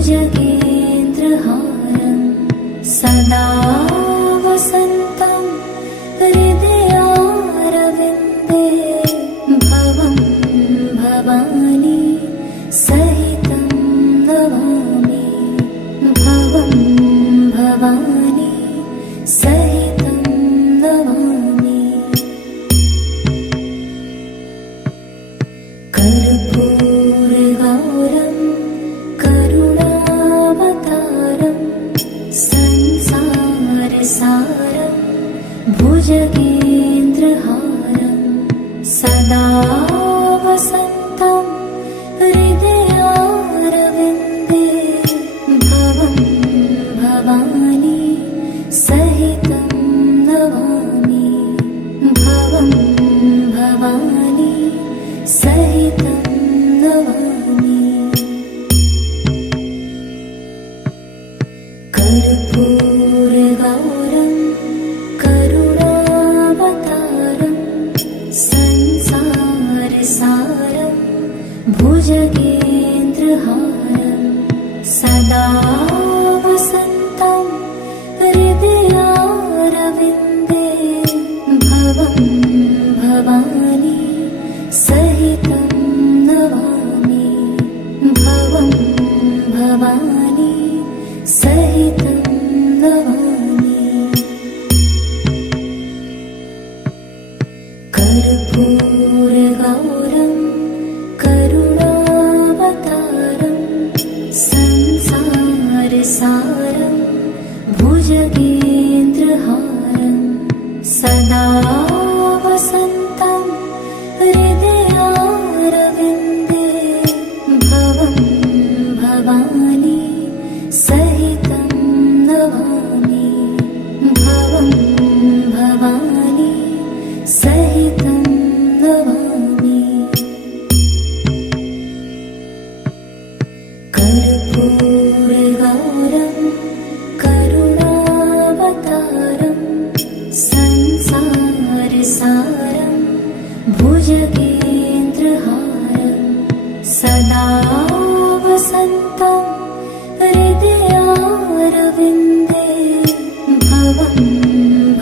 भुजगेन्द्रहारं सदा वसन्तं हृदयारविन्दे भवं भवानी सहितं नमामि भवं भवानी सहितं नमामि कर्पूरगौरं करुणावतारं संसारसारं भुजगेन्द्रहारं सदा वसन्तं हृदयारविन्दे भवं भवानी सहितं नमामि भवं भवानी सहितं नमामि कर्पूरगौरं करुणावतारं संसारसारं भुजगेन्द्रहारं सदा वसन्तं हृदयारविन्दे भवं भवानी सहितं नमामि भवं भवानी सहितं नमामि कर्पूरगौरं करुणावतारं संसारसारं भुजगेन्द्रहारं सदा वसन्तं हृदयारविन्दे भवं भवानी सहितं नमामि भवं भवानी सहितं नमामि कर्पूरगौरं करुणावतारं संसारसारं भुजगेन्द्रहारं सदा वसन्तं हृदयारविन्दे भवं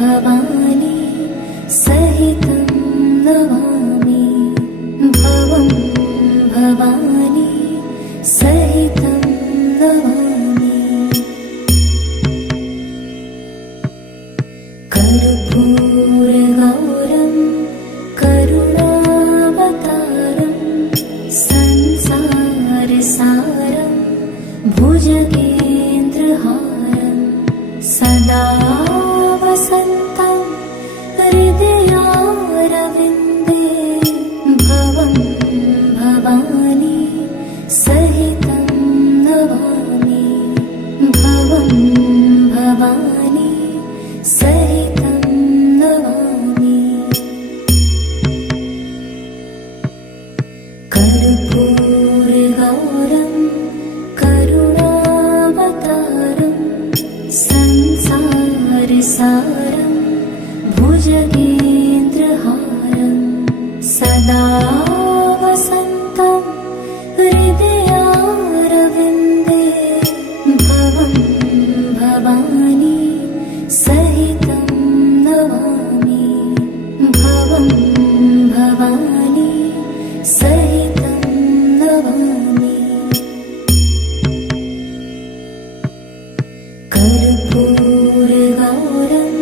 भवानी सहितं नमामि भवं भवानी सहितं नमामि कर्पूरगौरं करुणावतारं संसारसारं भुजगेन्द्रहारं सदा वसन्तं हृदयारविन्दे भवं भवानी सहितं नमामि भवं भवानी सहितं नमामि कर्पूरगौरं करुणावतारं संसारसारं भुजगेन्द्रहारं सदा वसन्तं हृदयारविन्दे भवं भवानी सहितं नमामि भवं भवानी सहितं नमामि कर्पूरगौरं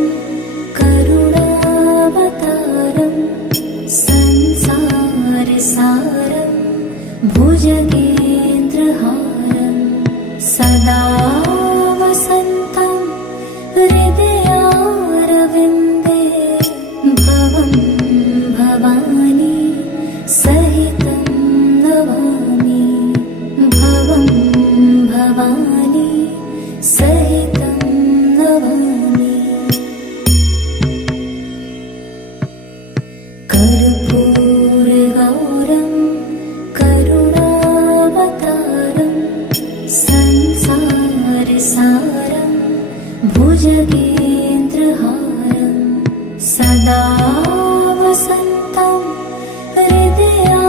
करुणावतारं संसारसारं भुजगेन्द्रहारं सदा वसन्तं हृदयारविन्दे भवं भवानी सहितं नमामि भवं भवानी सहितं नमामि कर्पूरगौरं करुणावतारं संसारसारं भुजगेन्द्रहारं सदा वसन्तं हृदयारविन्दे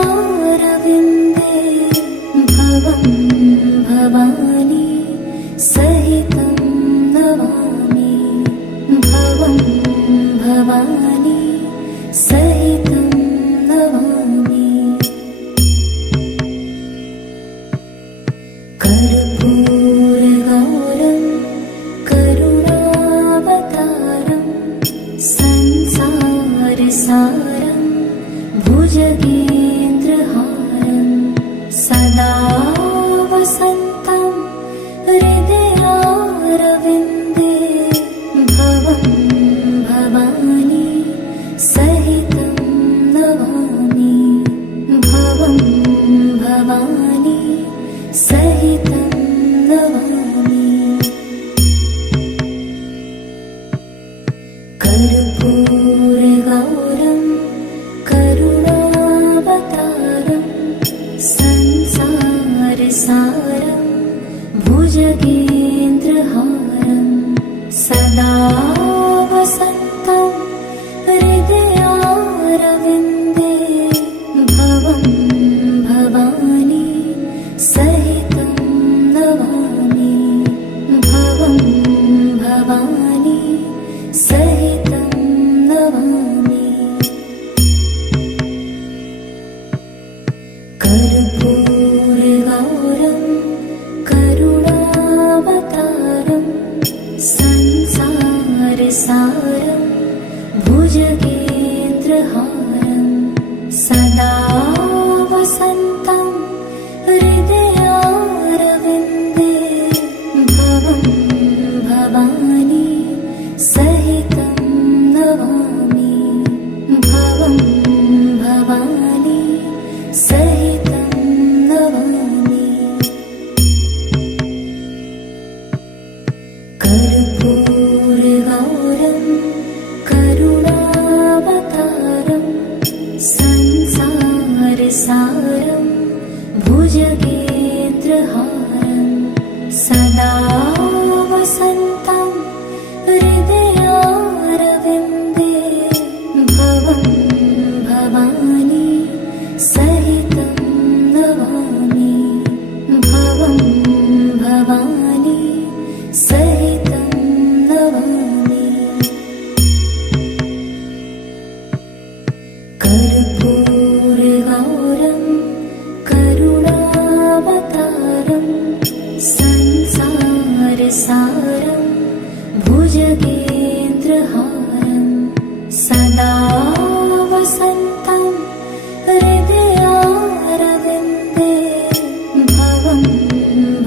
भवं भवानी सहितं नमामि भवं भवानी सहितं नमामि कर्पूरगौरं करुणावतारं संसारसारं भुजगेन्द्रहारं सदा वसन्तं हृदयारविन्दे भवं भवानी सहितं नमामि भवं भवानी सहितं नमामि कर्पूरगौरं करुणावतारं संसारसारं भुजगेन्द्रहारं सदा वसन्तं हृदयारविन्दे भवं भवानी सहितं नमामि भवं भवानी सहितं नमामि कर्पूरगौरं करुणावतारं संसारसारं भुजगेन्द्रहारं सदा वसन्तं हृदयारविन्दे भवं भवानी सहितं नमामि भवं भवानी सहितं नमामि कर्पूरगौरं करुणावतारं संसारसारं भुजगेन्द्रहारं सदा वसन्तं हृदयारविन्दे भवं भवानी सहितं नमामि भवं भवानी सहितं नमामि कर्पूरगौरं करुणावतारं संसारसारं भुजगेन्द्रहारं सदा वसन्तं हृदयारविन्दे भवं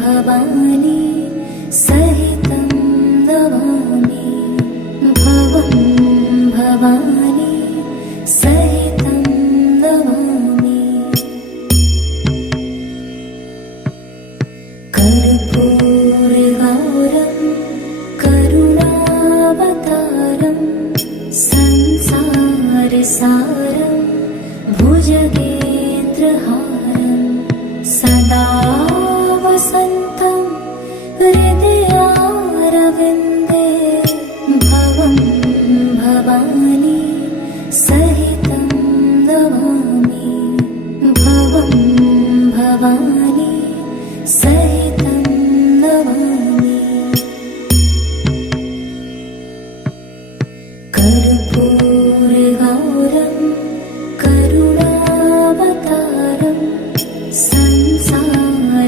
भवानी सहितं नमामि भवं भवानी सहितं नमामि कर्पूरगौरं करुणावतारं संसारसारं भुजगेन्द्रहारं सदा वसन्तं हृदयारविन्दे भवं भवानी सहितं नमामि भवं भवानी सहितं नमामि कर्पूरगौरं करुणावतारं संसारसारं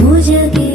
भुजगे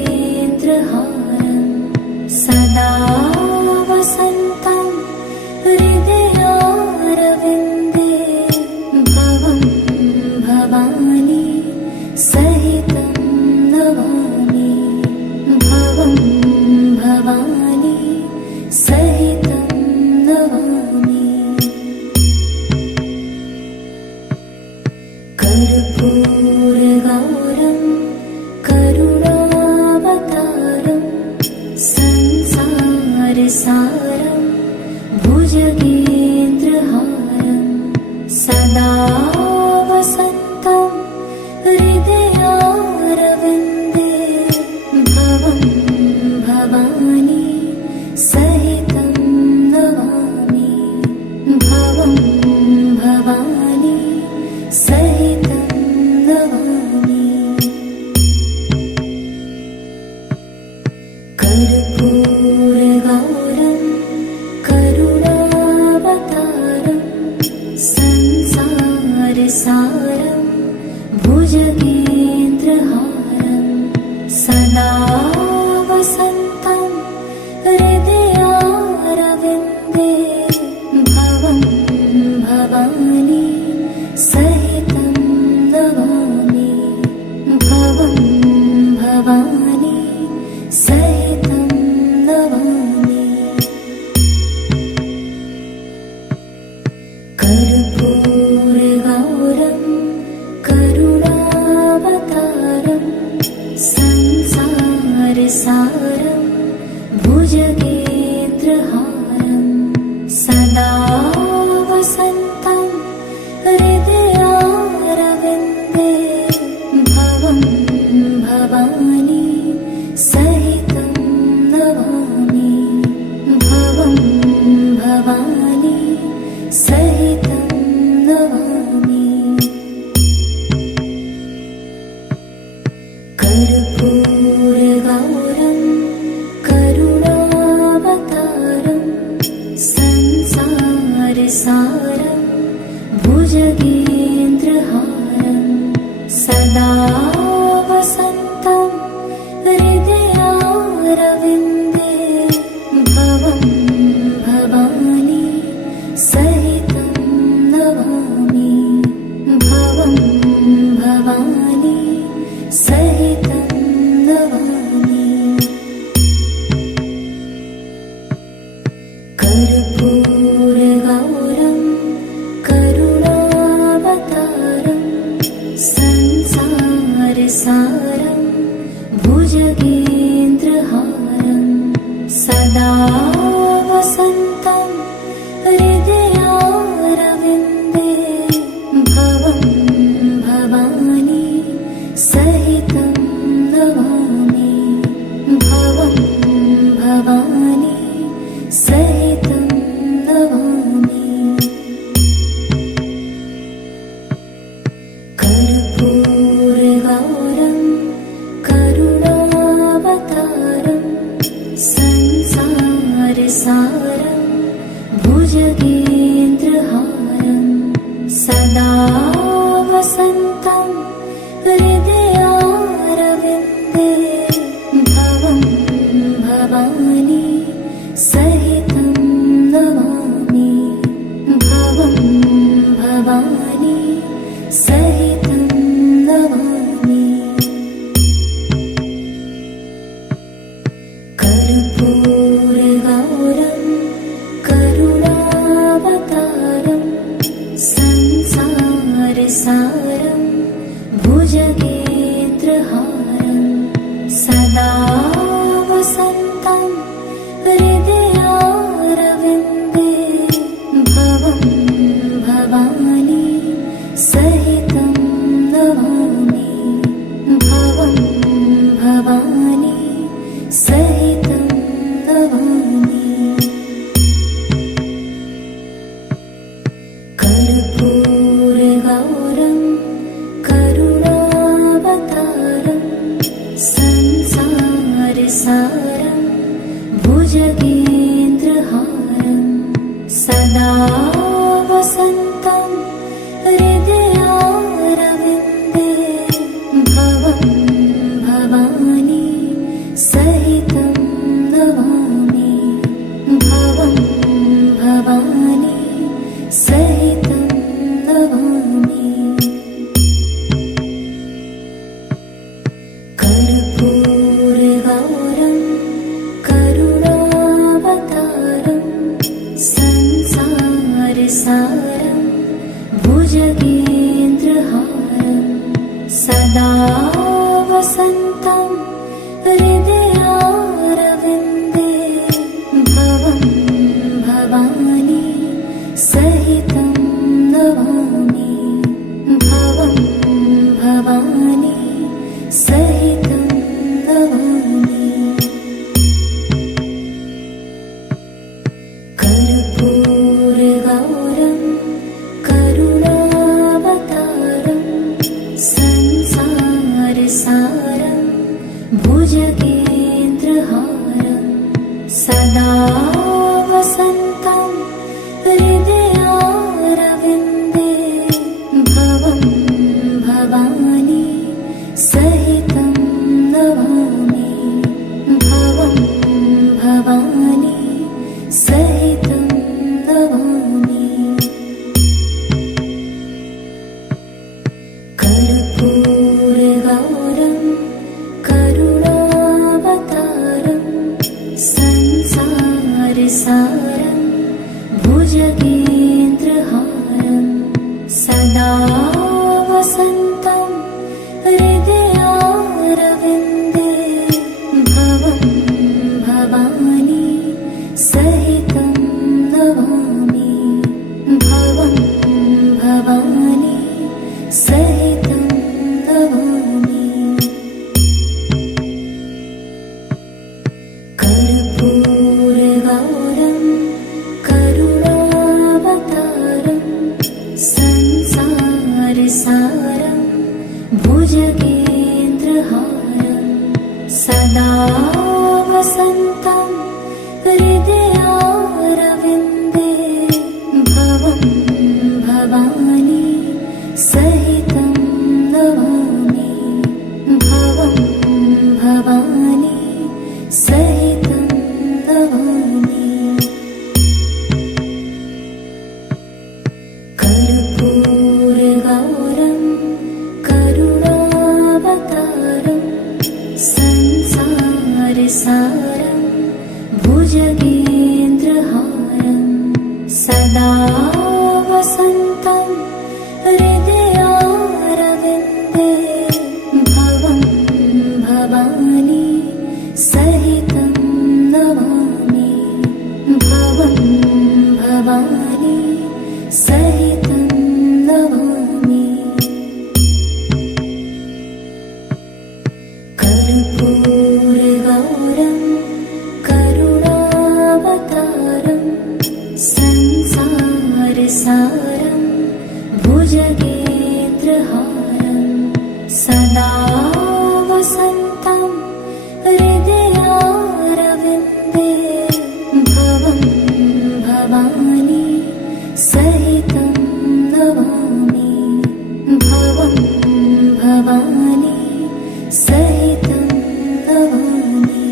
सदा वसन्तं हृदयारविन्दे भवं भवानी सहितं नमामि भवं भवानी सहितं नमामि कर्पूरगौरं करुणावतारं संसारसारं भुजगेन्द्रहारं सदा वसन्तं हृदयारविन्दे भवं भवानी सहितं नमामि भवं भवानी सहितं नमामि कर्पूरगौरं करुणावतारं संसारसारं भुजगेन्द्रहारं सदा वसन्तं हृदयारविन्दे भवं भवानी सहितं नमामि भवं भवानी सहितं नमामि कर्पूरगौरं करुणावतारं संसारसारं भुजगेन्द्रहारं सदा वसन्तं हृदयारविन्दे भवं भवानी सहितं नमामि भवं भवानी सहितं नमामि कर्पूरगौरं करुणावतारं संसारसारं भुजगेन्द्रहारं सदा वसन्तं हृदयारविन्दे भवं भवानी सहितं नमामि भवं भवानी सहितं नमामि कर्पूरगौरं करुणावतारं संसारसारं भुजगेन्द्रहारं सदा वसन्तं हृदयारविन्दे भवं भवानी सहितं नमामि भवं भवानी सहितं नमामि कर्पूरगौरं करुणावतारं संसारसारं भुजगेन्द्रहारं सदा वसन्तं हृदयारविन्दे भवं भवानी सहितं नमामि भवं भवानी सहितं नमामि कर्पूरगौरं करुणावतारं संसारसारं भुजगेन्द्रहारं सदा वसन्तं हृदयारविन्दे भवं भवानी सहितं नमामि भवं भवानी सहितं नमामि कर्पूरगौरं करुणावतारं संसारसारं भुजगेन्द्रहारं सदा वसन्तं हृदयारविन्दे भवं भवानी सहितं नमामि सदा वसन्तं हृदयारविन्दे भवं भवानी सहितं नमामि भवं भवानी सहितं नमामि कर्पूरगौरं करुणावतारं संसारसारं भुजगेन्द्रहारं सदा वसन्तं हृदयारविन्दे भवं भवानी सहितं नमामि भवं भवानी सहितं नमामि कर्पूरगौरं करुणावतारं संसारसारं भुजगेन्द्रहारं सदा वसन्तं हृदयारविन्दे भवं भवानी सहितं नमामि भवं भवानी सहितं नमामि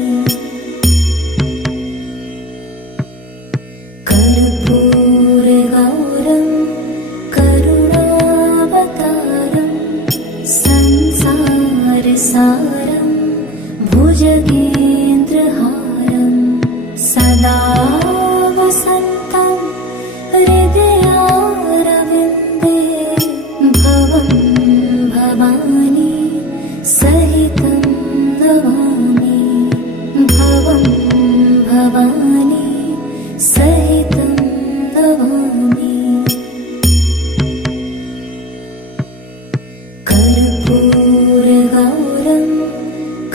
कर्पूरगौरं करुणावतारं संसारसारं भुजगेन्द्रहारं सदा वसन्तं हृदयारविन्दे भवं भवानी सहितं नमामि भवं भवानी सहितं नमामि कर्पूरगौरं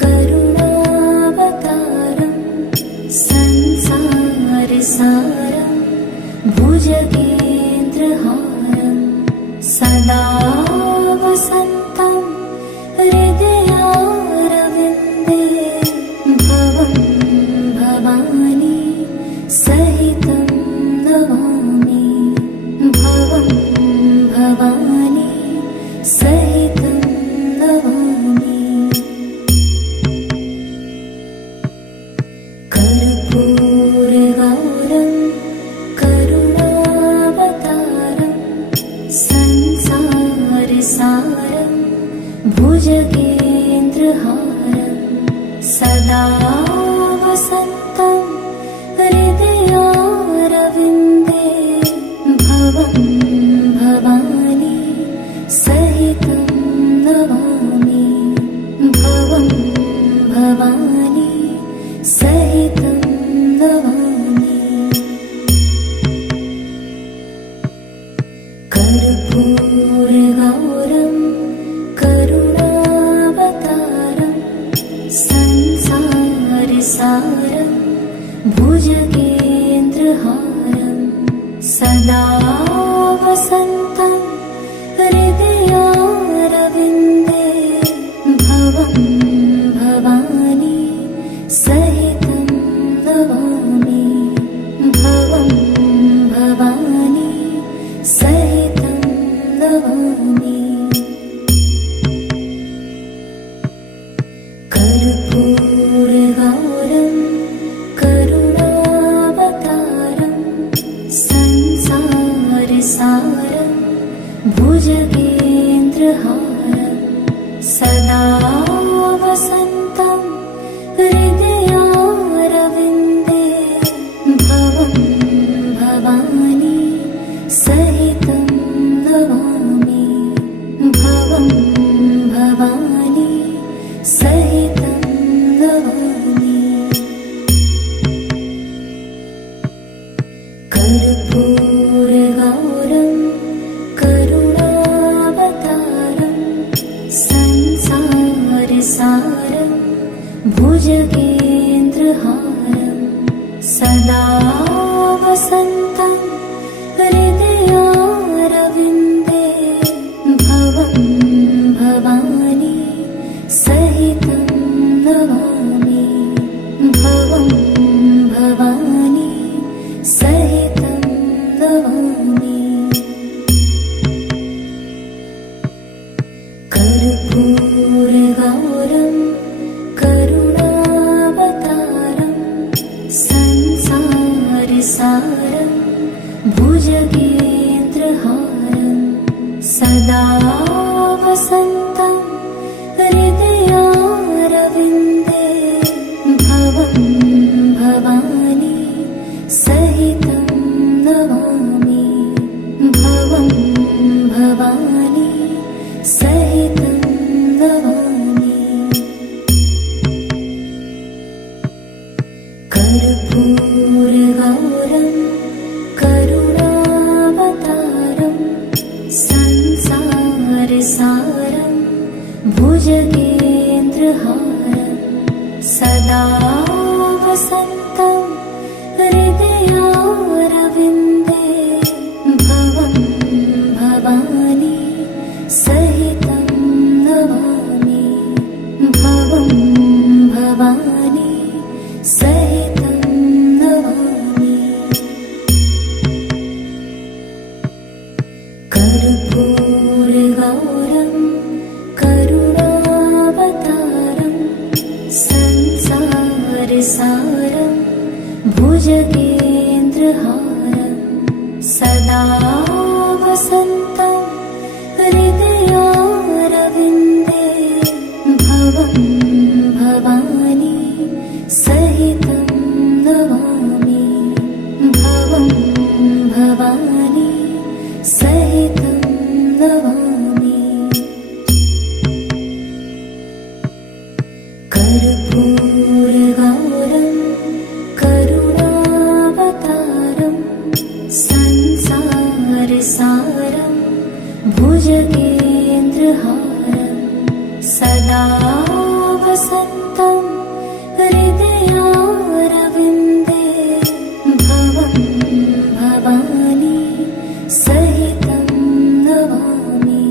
करुणावतारं संसारसारं भुजगेन्द्रहारं सदा वसन्तं हृदयारविन्दे भवं भवानी सहितं नमामि भवं भवानी सहितं नमामि कर्पूरगौरं करुणावतारं संसारसारं भुजगेन्द्रहारं सदा वसन्तं हृदयारविन्दे भवं भवानी सहितं नमामि भवं भवानी सहितं नमामि कर्पूरगौरं करुणावतारं संसारसारं भुजगेन्द्रहारं सदा वसन्तं हृदयारविन्दे भवं भवानी सहितं नमामि भवं भवानी सहितं नमामि कर्पूरगौरं करुणावतारं संसारसारं भुजगेन्द्रहारं सदा वसन्तं हृदयारविन्दे भवं भवानी सहितं नमामि भवं भवानी सहितं नमामि कर्पूरगौरं करुणावतारं संसारसारं भुजगेन्द्रहारं सदा वसन्तं हृदयारविन्दे भवं भवानी सहितं नमामि कर्पूरगौरं करुणावतारं संसारसारं भुजगेन्द्रहारं सदा वसन्तं हृदयारविन्दे भवं भवानी सहितं नमामि भवं भवानी सहितं नमामि कर्पूरगौरं करुणावतारं संसारसारं भुजगेन्द्रहारं सदा वसन्तं हृदयारविन्दे भवं भवानी सहितं नमामि भवं भवानी सहितं नमामि कर्पूरगौरं करुणावतारं संसारसारं भुजगेन्द्रहारं सदा वसन्तं हृदयारविन्दे भवं भवानी सहितं नमामि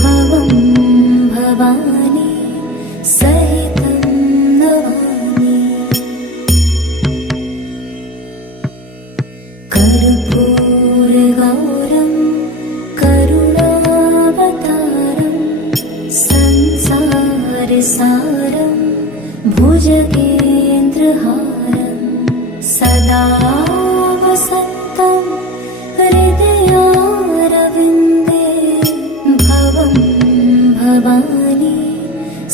भवं भवानी सहितं नमामि कर्पूरगौरं करुणावतारं संसारसारं भुजगेन्द्रहारं सदा वसन्तं हृदयारविन्दे भवं भवानी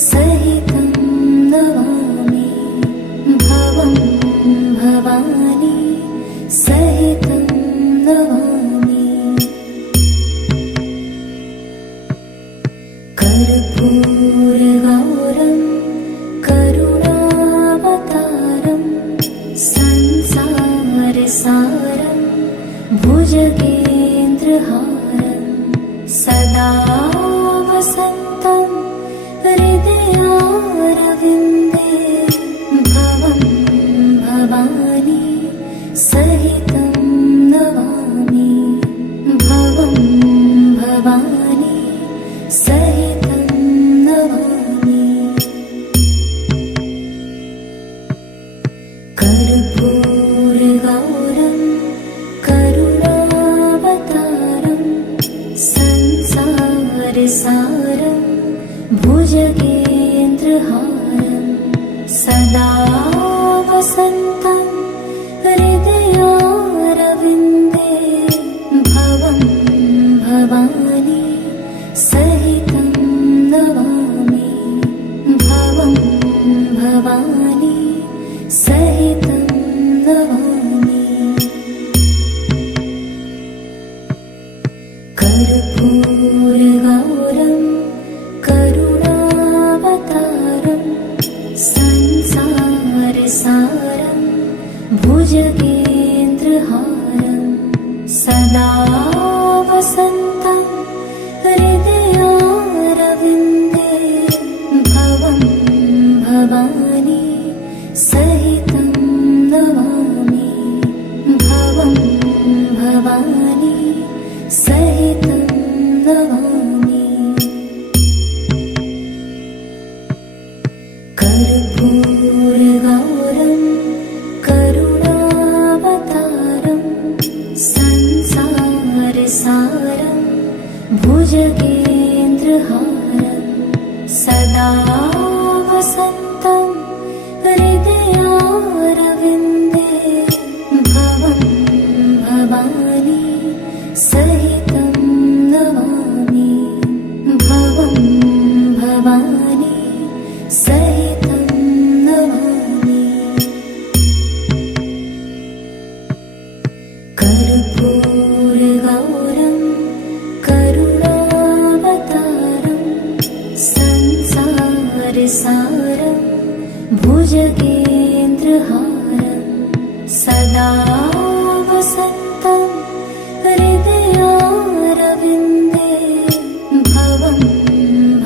सहितं नमामि भवं भवानी सहितं नमामि कर्पूरगौरं करुणावतारं संसारसारं भुजगेन्द्रहारं सदा वसन्तं हृदयारविन्दे भवं भवानी सहितं नमामि भवं भवानी सहितं नमामि कर्पूरगौरं करुणावतारं संसारसारं भुजगेन्द्रहारं सदा वसन्तं हृदयारविन्दे भवं भवानी सहितं नमामि भवं भवानी सहितं नमामि कर्पूरगौरं करुणावतारं संसारसारं भुजगेन्द्रहारं सदा वसन्तं हृदयारविन्दे भवं भवानी सहितं नमामि भवं भवानी सहितं नमामि कर्पूरगौरं करुणावतारं संसारसारं भुजगेन्द्रहारं सदा वसन्तं हृदयारविन्दे भवं भवानी सहितं नमामि भवं भवानी सहितं नमामि कर्पूरगौरं करुणावतारं संसारसारं भुजगेन्द्रहारं सदा वसन्तं हृदयारविन्दे भवं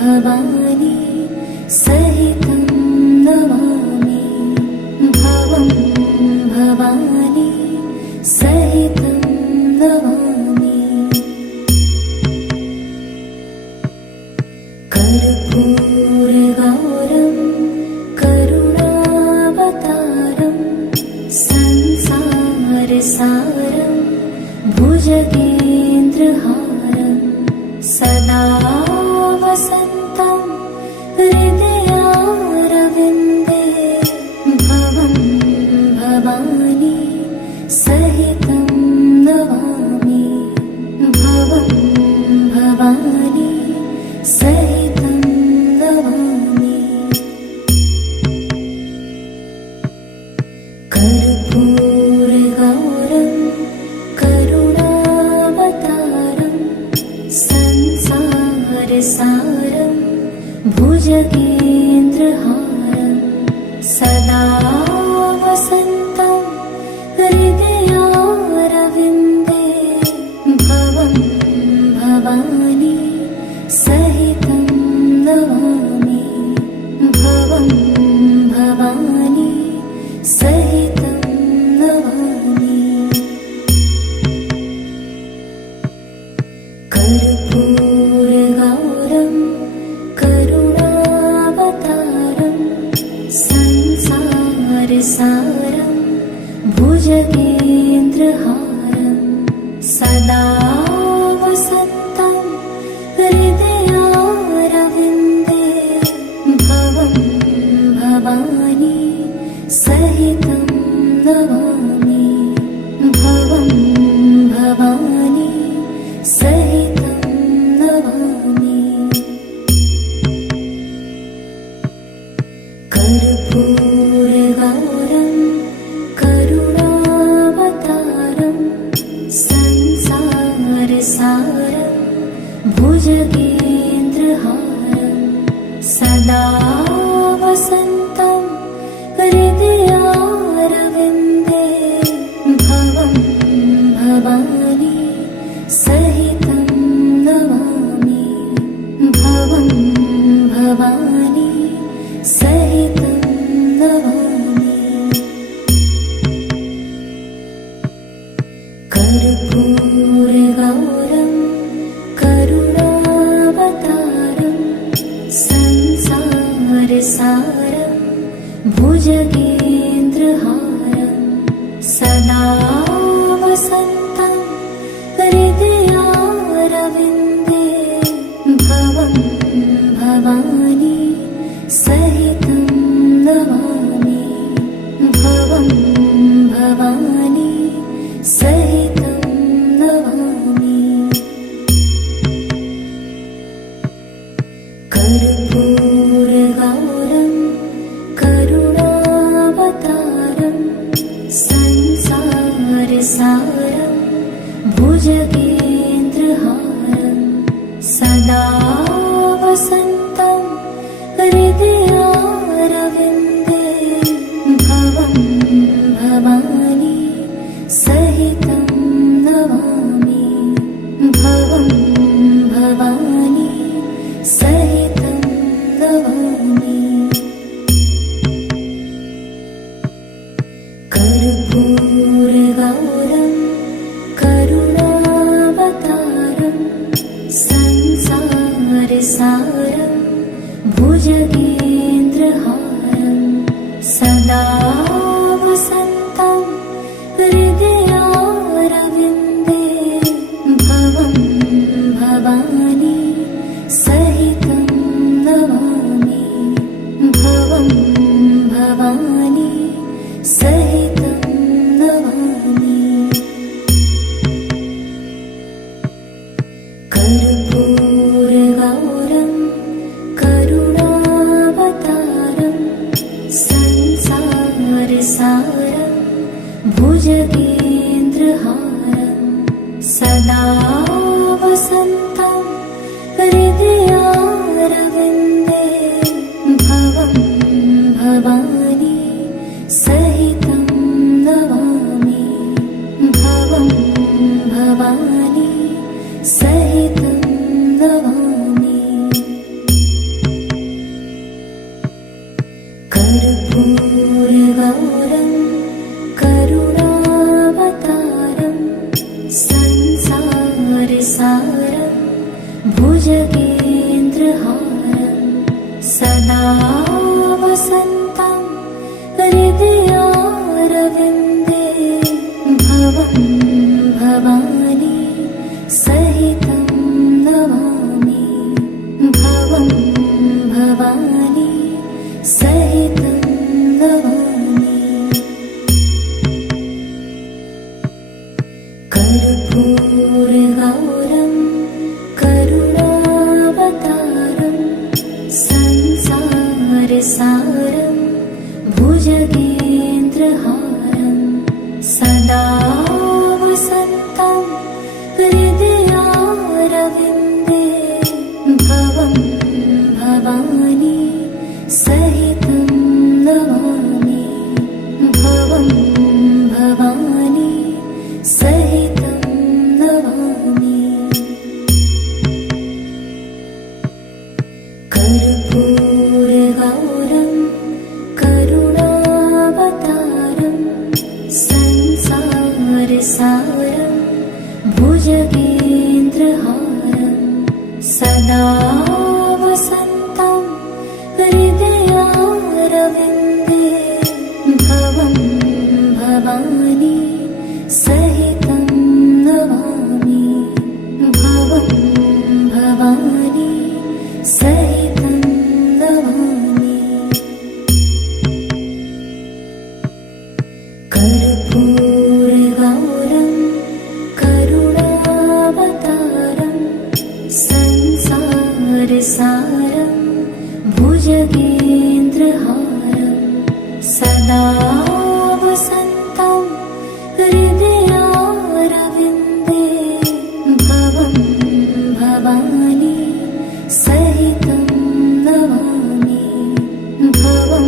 भवानी सहितं नमामि भवं भवानी सहितं नमामि कर्पूरगौरं करुणावतारं संसारसारं भुजगेन्द्रहारं सदा वसन्तं हृदयारविन्दे भवं भवानी सहितं नमामि भवं भवानी सहितं नमामि कर्पूरगौरं करुणावतारं संसारसारं भुजगेन्द्रहारं सदा वसन्तं हृदयारविन्दे भवं भवानी सहितं नमामि भवं भवानी सहितं नमामि कर्पूरगौरं करुणावतारं संसारसारं भुजगेन्द्रहारं सदा वसन्तं हृदयारविन्दे भवं भवानी सहितं नमामि भवं भवानी सहितं नमामि कर्पूरगौरं करुणावतारं संसारसारं भुजगेन्द्रहारं सदा वसन्तं हृदयारविन्दे भवं भवानी सहितं नमामि भवं भवानी सहितं नमामि कर्पूरगौरं करुणावतारं संसारसारं भुजगेन्द्रहारं सदा वसन्तं हृदयारविन्दे भवं भवानी सहितं नमामि भवं भवानी सहितं नमामि कर्पूरगौरं करुणावतारं संसारसारं भुजगेन्द्रहारं सदा वसन्तं हृदयारविन्दे भवं भवानी सहितं नमामि भवं भवानी सहितं नमामि कर्पूरगौरं करुणावतारं संसारसारं भुजगेन्द्रहारं सदा वसन्तं हृदयारविन्दे भवं भवानी सहितं नमामि भवं भवानी सहितं नमामि कर्पूरगौरं करुणावतारं संसारसारं भुजगेन्द्रहारं सदा वसन्तं हृदयारविन्दे भवं भवानी सहितं नमामि कर्पूरगौरं करुणावतारं संसारसारं भुजगेन्द्रहारं सदा वसन्तं हृदयारविन्दे भवं भवानी सहितं नमामि भवं भवानी सहितं नमामि कर्पूरगौरं करुणावतारं संसारसारं भुजगेन्द्रहारं सदा वसन्तं हृदयारविन्दे भवं भवानी सहितं नमामि भवं भवानी सहितं नमामि कर्पूरगौरं करुणावतारं संसारसारं भुजगेन्द्रहारं सदा वसन्तं हृदयारविन्दे भवं भवानी सहितं नमामि भवं भवानी सहितं नमामि कर्पूरगौरं करुणावतारं संसारसारं भुजगेन्द्रहारं सदा वसन्तं हृदयारविन्दे भवं भवानी सहितं नमामि भवं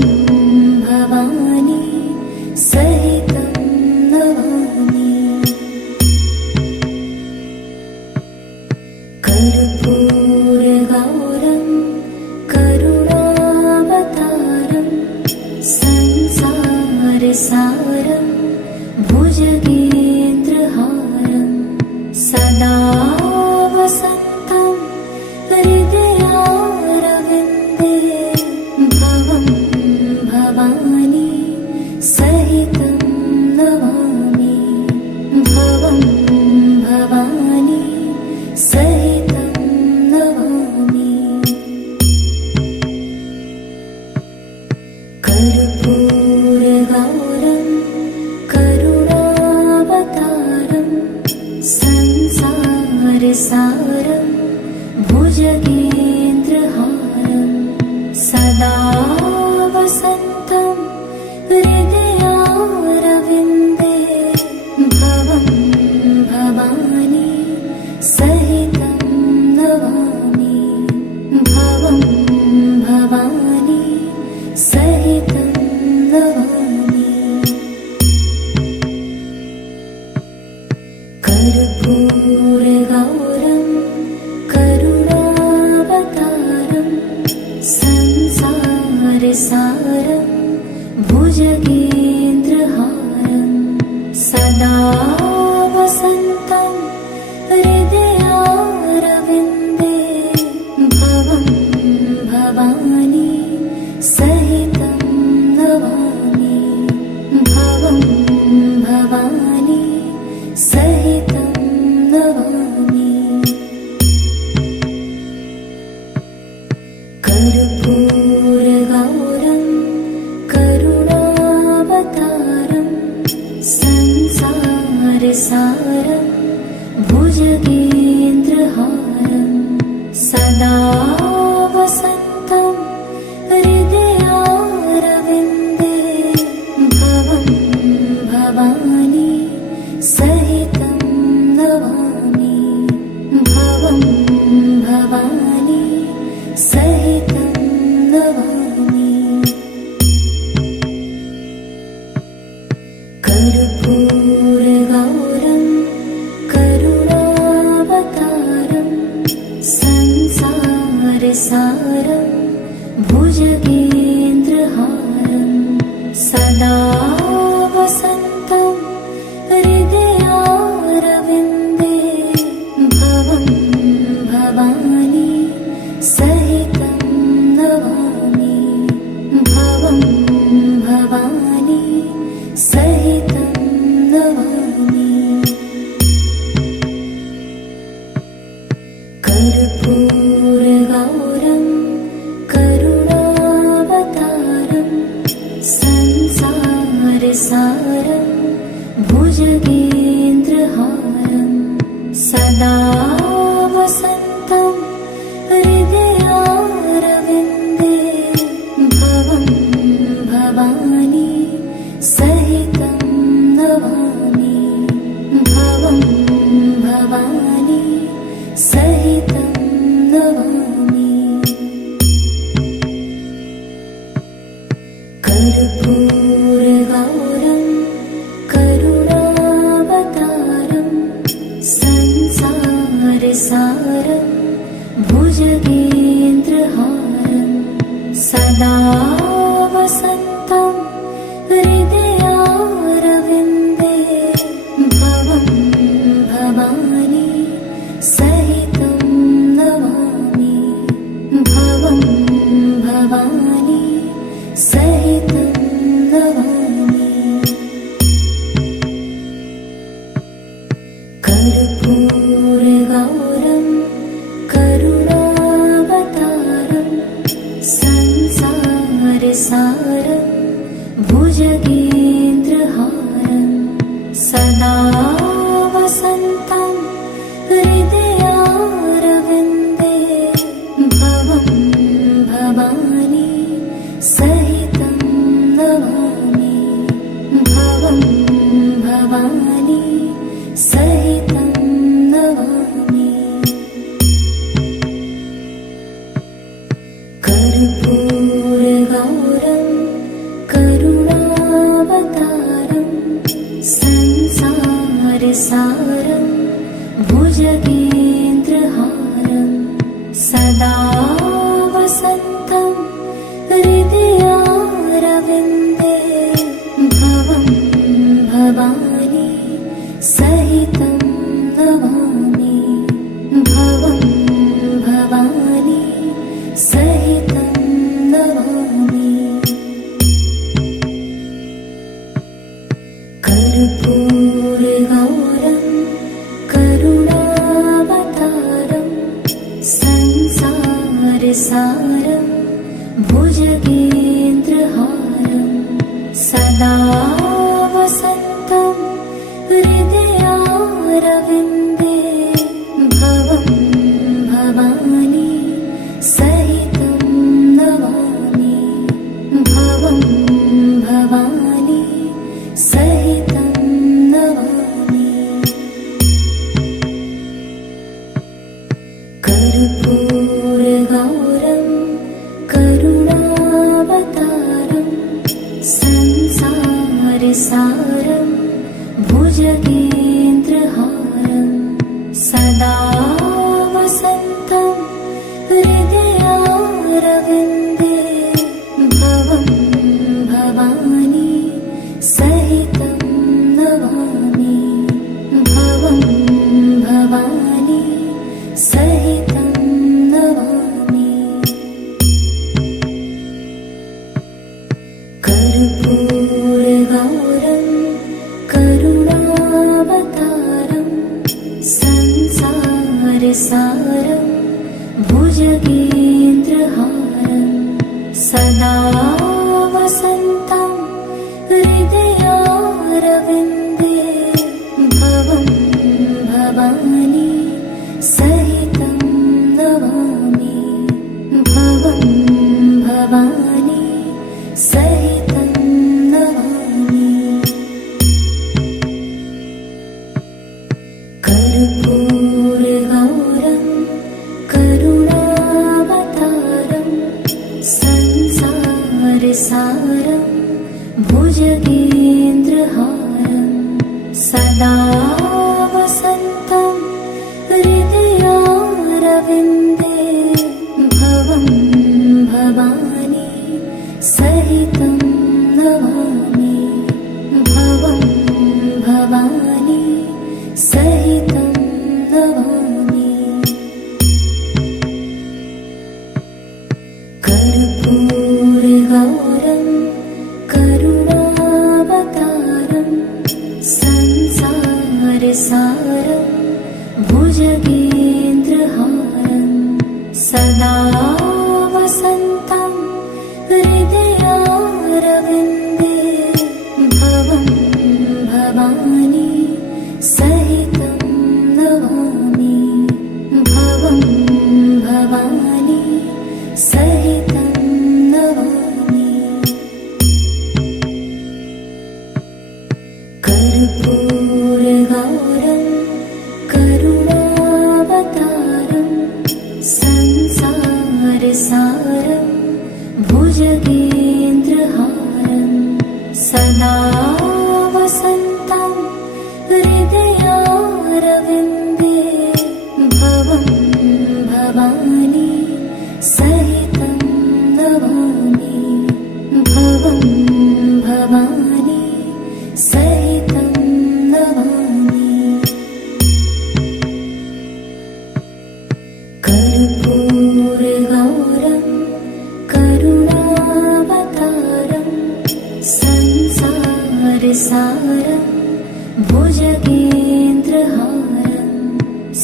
भवानी सहितं नमामि कर्पूरगौरं करुणावतारं संसारसारं भुजगेन्द्रहारं सदा वसन्तं हृदयारविन्दे भवं भवानी सहितं नमामि भवं भवानी सहितं नमामि कर्पूरगौरं करुणावतारं संसारसारं भुजगेन्द्रहारं सदा वसन्तं हृदयारविन्दे भवं भवानी सहितं नमामि भवं भवानी सहितं नमामि कर्पूरगौरं करुणावतारं संसारसारं भुजगेन्द्रहारं सदा वसन्तं हृदयारविन्दे भवं भवानी सहितं नमामि भवं भवानी सहितं नमामि कर्पूरगौरं करुणावतारं सदा वसन्तं हृदयारविन्दे भवं भवानी सहितं नमामि भवं भवानी सहितं नमामि कर्पूरगौरं करुणावतारं संसारसारं भुजगेन्द्रहारं सदा वसन्तं हृदयारविन्दे भवं भवानी सहितं नमामि भवं भवानी सहितं नमामि कर्पूरगौरं करुणावतारं संसारसारं भुजगेन्द्रहारं सदा वसन्तं हृदयारविन्दे भवं भवानी सहितं नमामि भवं भवानी सहितं नमामि कर्पूरगौरं करुणावतारं संसारसारं भुजगेन्द्रहारं सदा वसन्तं हृदयारविन्दे भवं भवानी सहितं नमामि भवं भवानी सहितं नमामि कर्पूरगौरं करुणावतारं संसारसारं भुजगेन्द्रहारं सदा वसन्तं हृदयारविन्दे भवं भवानी सहितं नमामि भवं भवानी सहितं नमामि कर्पूरगौरं करुणावतारं संसारसारं भुजगेन्द्रहारं सदा वसन्तं हृदयारविन्दे भवं भवानी सहितं नमामि भवं भवानी सहितं नमामि कर्पूरगौरं करुणावतारं संसारसारं भुजगेन्द्रहारं सदा वसन्तं हृदयारविन्दे भवं भवानी सहितं नमामि भवं भवानी सहितं नमामि कर्पूरगौरं करुणावतारं संसारसारं भुजगेन्द्रहारं सदा वसन्तं हृदयारविन्दे भवं भवानी सहितं नमामि भवं भवानी सहितं नमामि कर्पूरगौरं करुणावतारं संसारसारं भुजगेन्द्रहारं सदा वसन्तं हृदयारविन्दे भवं भवानी सहितं नमामि कर्पूरगौरं करुणावतारं संसारसारं भुजगेन्द्रहारं सदा वसन्तं हृदयारविन्दे भवं भवानी सहितं नमामि भवं भवानी सहितं नमामि कर्पूरगौरं करुणावतारं संसारसारं भुजगेन्द्रहारं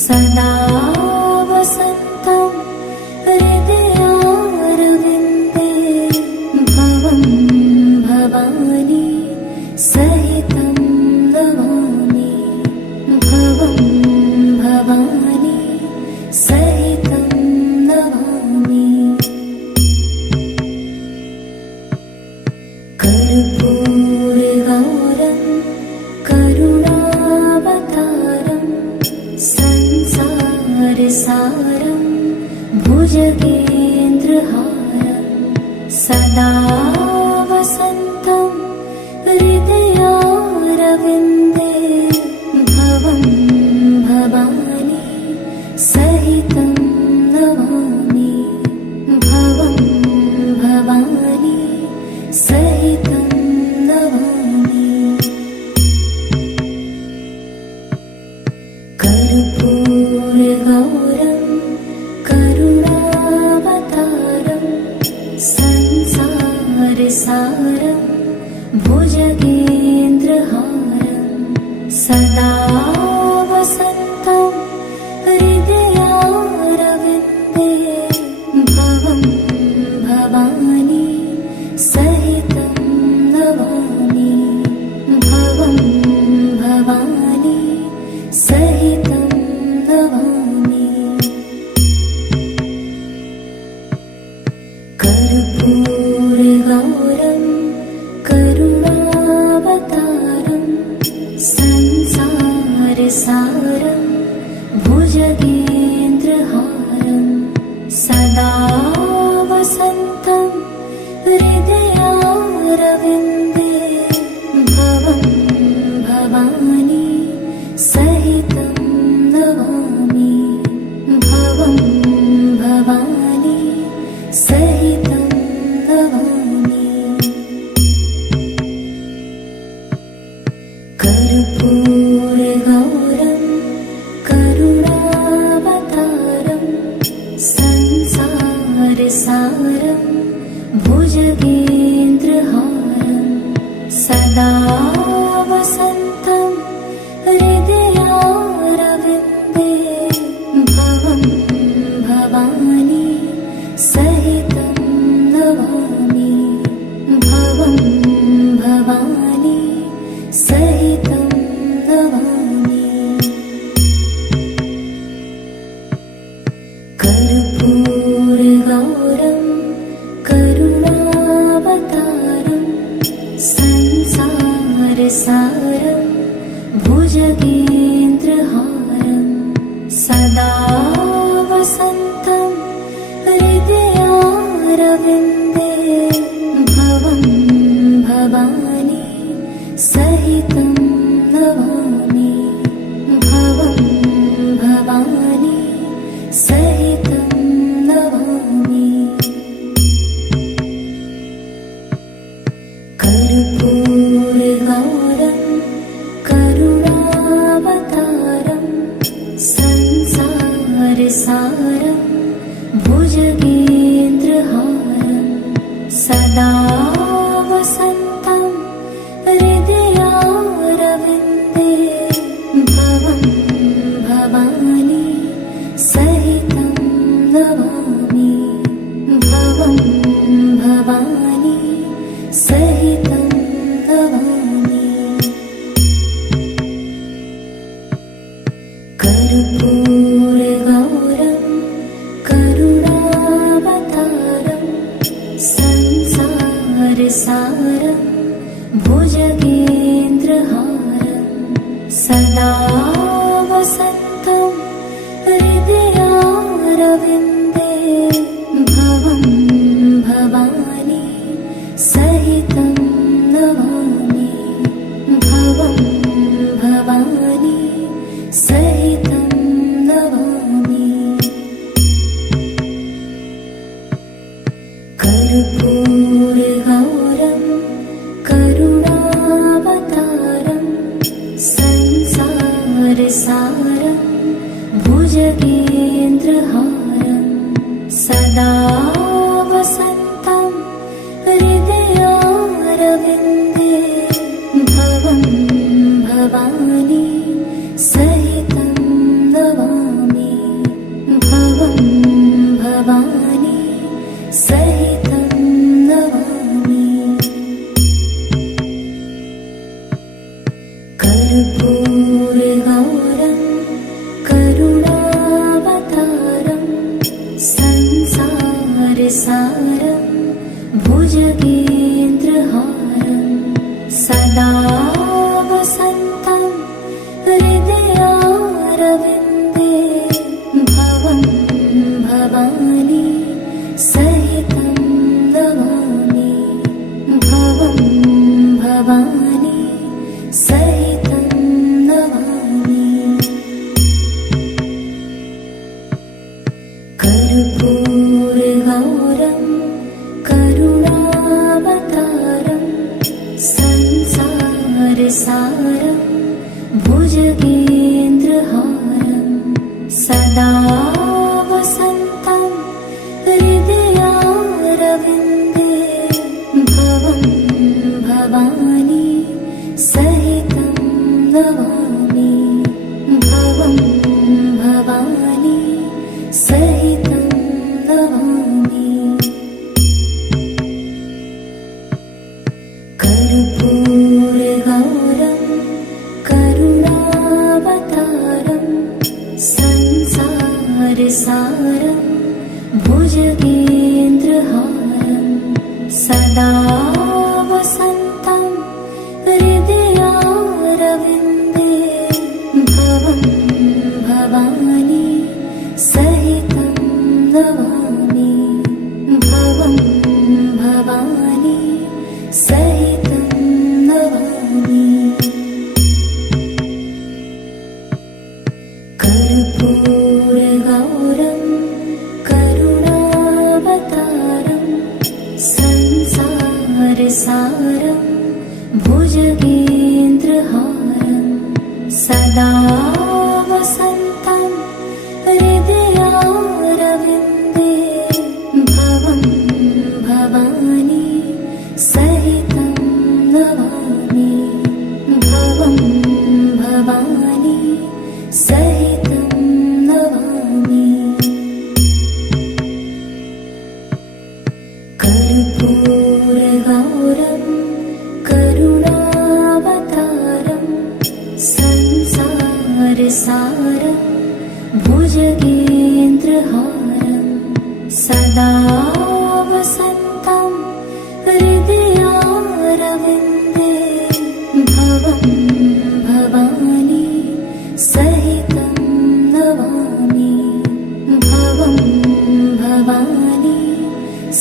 सदा वसन्तं हृदयारविन्दे भवं भवानी सहितं नमामि भवं भवानी सहितं नमामि कर्पूरगौरं करुणावतारं संसारसारं भुजगेन्द्रहारं सदा वसन्तं हृदयारविन्दे भवं भवानी सहितं नमामि भवं भवानी सहितं नमामि कर्पूरगौरं करुणावतारं संसारसारं भुजगेन्द्रहारं सदा वसन्तं हृदयारविन्दे भवं भवानी सहितं नमामि भवं भवानी सहितं नमामि कर्पूरगौरं करुणावतारं संसारसारं भुजगेन्द्रहारं सदा वसन्तं हृदयारविन्दे भवं भवानी सहितं नमामि भवं भवानी सहितं नमामि कर्पूरगौरं करुणावतारं संसारसारं भुजगेन्द्रहारं सदा वसन्तं हृदयारविन्दे भवं भवानी सहितं नमामि भवं भवानी सहितं नमामि कर्पूरगौरं करुणावतारं संसारसारं भुजगेन्द्रहारं सदा वसन्तं हृदयारविन्दे भवं भवानी सहितं नमामि भवं भवानी सहितं नमामि कर्पूरगौरं करुणावतारं संसारसारं सदा वसन्तं हृदयारविन्दे भवं भवानी सहितं नमामि भवं भवानी सहितं नमामि कर्पूरगौरं करुणावतारं संसारसारं भुजगेन्द्रहारं सदा वसन्तं हृदयारविन्दे भवं भवानी सहितं नमामि भवं भवानी सहितं नमामि कर्पूरगौरं करुणावतारं संसारसारं भुजगेन्द्रहारं सदा वसन्तं हृदयारविन्दे भवं भवानी सहितं नमामि भवं भवानी सहितं नमामि कर्पूरगौरं करुणावतारं संसारसारं भुजगेन्द्रहारं सदा वसन्तं हृदयारविन्दे भवं भवानी सहितं नमामि भवं भवानी सहितं नमामि कर्पूरगौरं करुणावतारं संसारसारं भुजगेन्द्रहारं सदा वसन्तं हृदयारविन्दे भवं भवानी सहितं नमामि भवं भवानी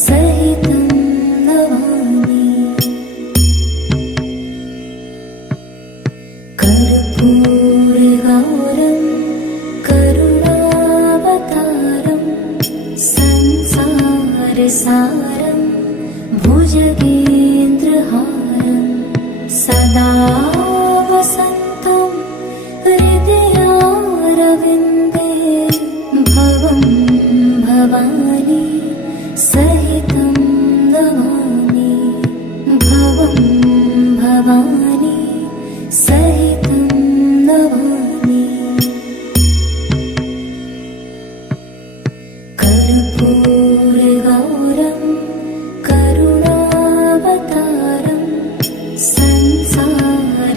सहितं नमामि कर्पूरगौरं करुणावतारं संसारसारं भुजगेन्द्रहारं सदा वसन्तं हृदयारविन्दे भवं भवानी सहितं नमामि भवं भवानी सहितं नमामि कर्पूरगौरं करुणावतारं संसारसारं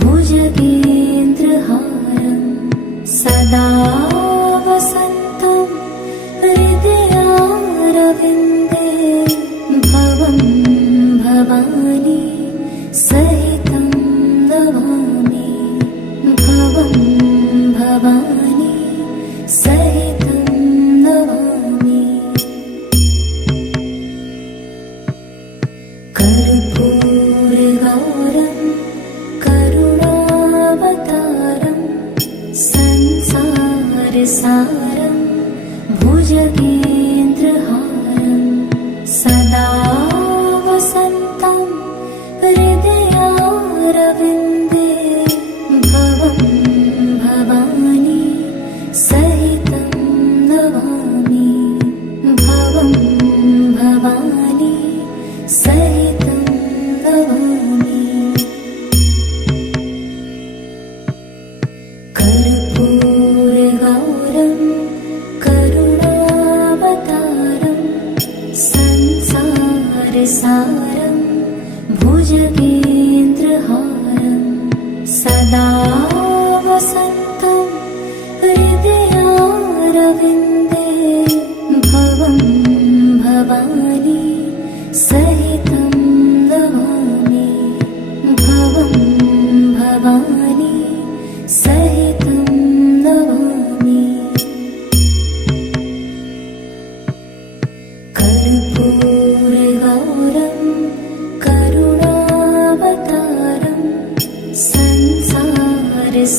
भुजगेन्द्रहारं सदा वसन्तं हृदयारविन्दे भवं भवानी सहितं नमामि भवं भवानी सहितं नमामि कर्पूरगौरं करुणावतारं संसारसारं भुजगेन्द्रहारं सदा वसन्तं हृदयारविन्दे भवं भवानी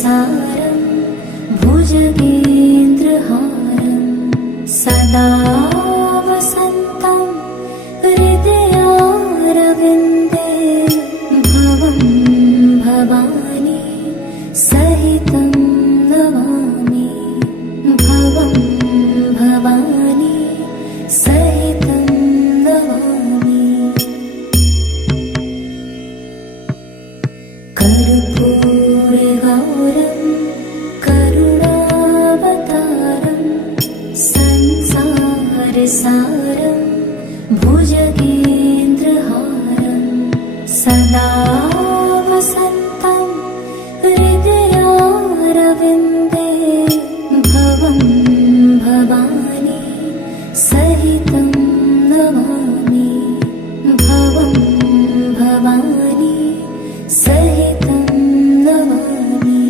सारं भुजगेन्द्रहारं सदा वसन्तं हृदयारविन्दे भवं भवानी सहितं नमामि भवं भवानी सहितं नमामि कर्पूरगौरं करुणावतारं संसारसारं भुजगेन्द्रहारं सदा वसन्तं हृदयारविन्दे भवं भवानी सहितं नमामि भवं भवानी सहितं नमामि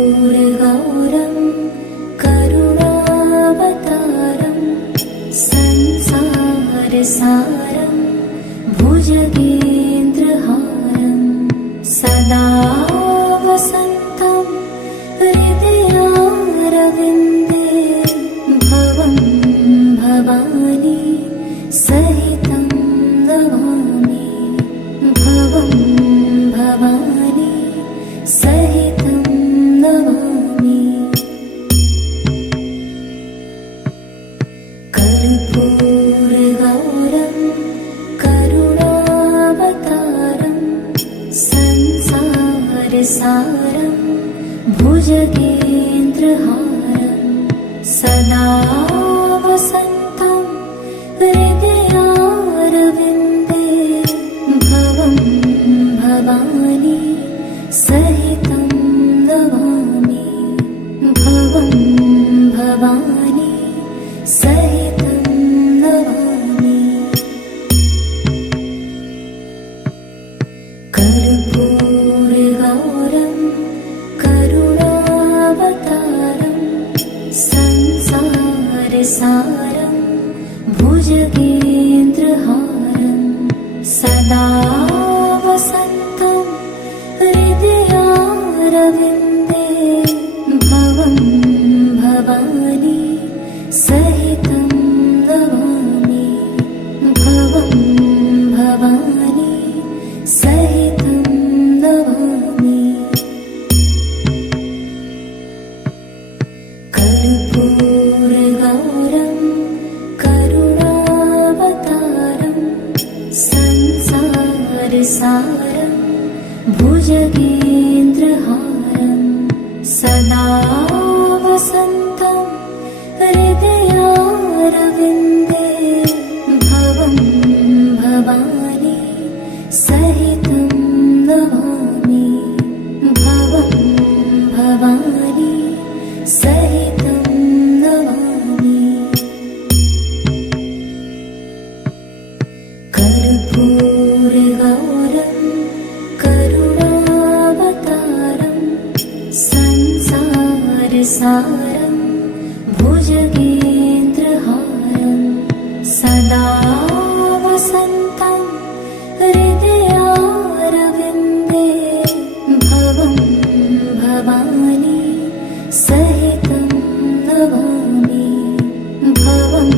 कर्पूरगौरं करुणावतारं संसारसारं भुजगेन्द्रहारं सदा वसन्तं हृदयारविन्दे भवं भवानी सहितं नमामि भवं भवानी सहितं नमामि कर्पूरगौरं करुणावतारं संसारसारं भुजगेन्द्रहारं सदा वसन्तं हृदयारविन्दे भवं भवानी सहितं नमामि भवं भवानी सहितं नमामि कर्पूरगौरं करुणावतारं संसारसारं भुजगेन्द्रहारं सदा वसन्तं हृदयारविन्दे भवं भवानी सहितं नमामि भवं भवानी सहितं नमामि कर्पूरगौरं करुणावतारं संसारसारं भुजगेन्द्रहारं सदा वसन्तं हृदयारविन्दे भवं भवानी सहितं नमामि भवं भवानी सहितं नमामि कर्पूरगौरं करुणावतारं संसारसारं भुजगेन्द्रहारं सदा वसन्तं हृदयारविन्दे भवं भवानी सहितं नमामि भवं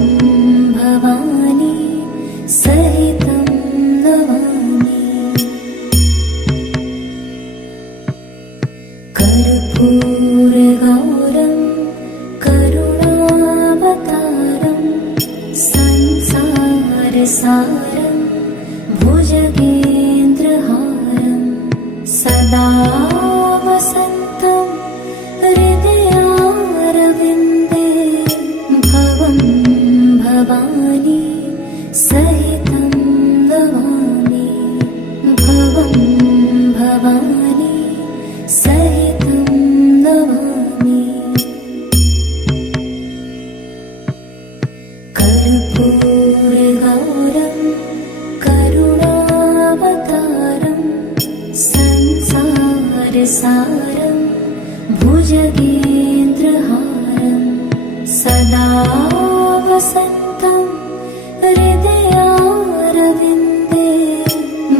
भवानी सहितं नमामि कर्पूरगौरं करुणावतारं संसारसारं भुजगेन्द्रहारं सदा वसन्तं हृदयारविन्दे भवं भवानी सहितं नमामि भवं भवानी सहितं नमामि कर्पूरगौरं करुणावतारं संसारसारं भुजगेन्द्रहारं सदा वसन्तं हृदयारविन्दे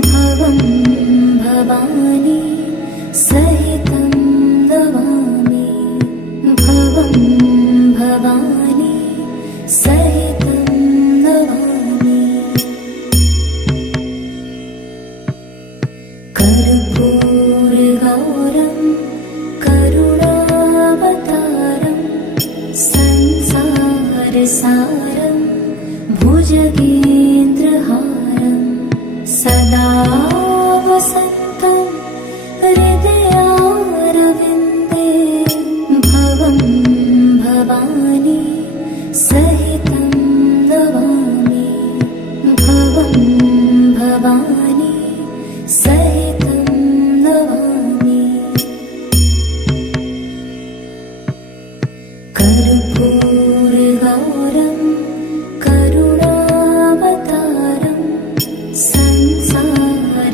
भवं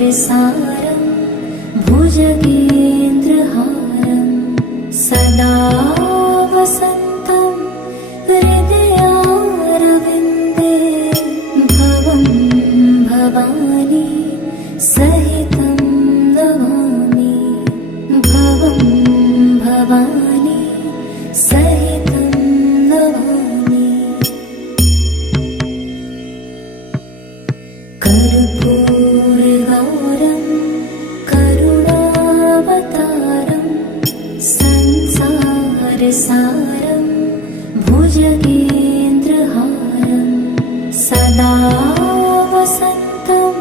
संसारसारं भुजगेन्द्रहारं सदा वसन्तं हृदयारविन्दे भवं भवानी सहितं नमामि भवं भवानी सहितं नमामि कर्पूरगौरं करुणावतारं संसारसारं भुजगेन्द्रहारं सदा वसन्तं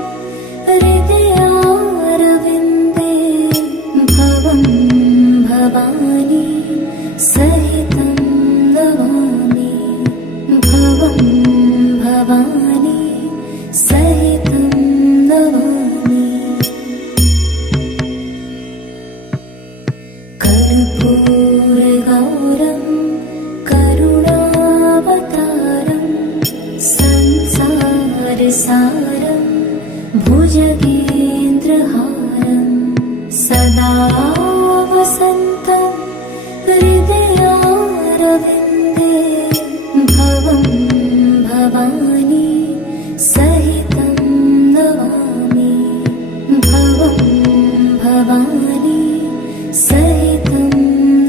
हृदयारविन्दे भवं भवानी सहितं नमामि भवं भवानी सहितं नमामि कर्पूरगौरं करुणावतारं संसारसारं भुजगेन्द्रहारं सदा वसन्तं हृदयारविन्दे भवं भवानी सहितं नमामि भवं भवानी सहितं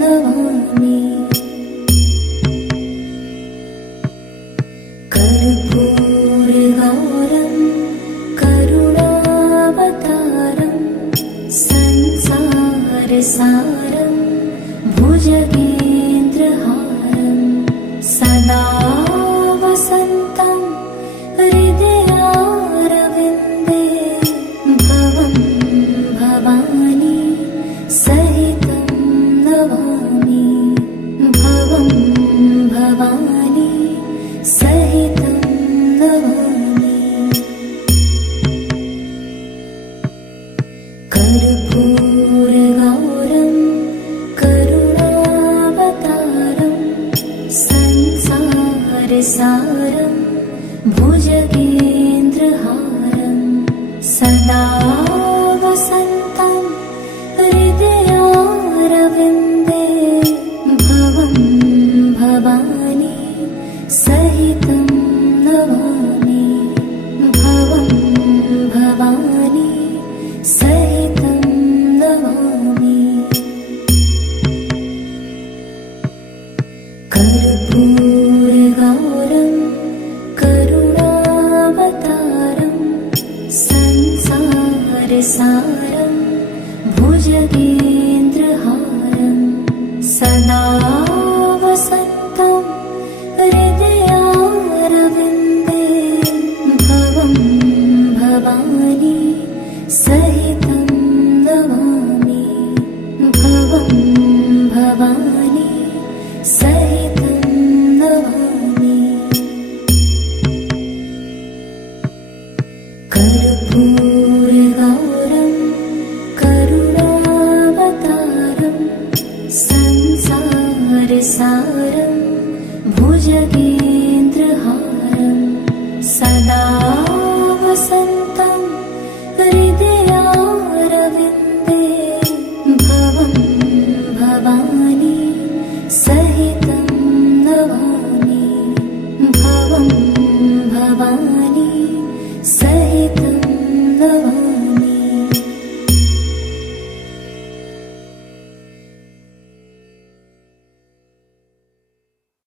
नमामि कर्पूरगौरं करुणावतारं संसारसारं भुजगेन्द्रहारं सदा वसन्तं हृदयारविन्दे भवं भवानी सहितं नमामि भवं भवानी सहितं नमामि कर्पूरगौरं करुणावतारं संसारसारं भुजगेन्द्रहारं सदा वसन्तं हृदयारविन्दे भवं भवानी सहितं नमामि भवं भवानी सहितं नमामि कर्पूरगौरं करुणावतारं संसारसारं भुजगेन्द्रहारं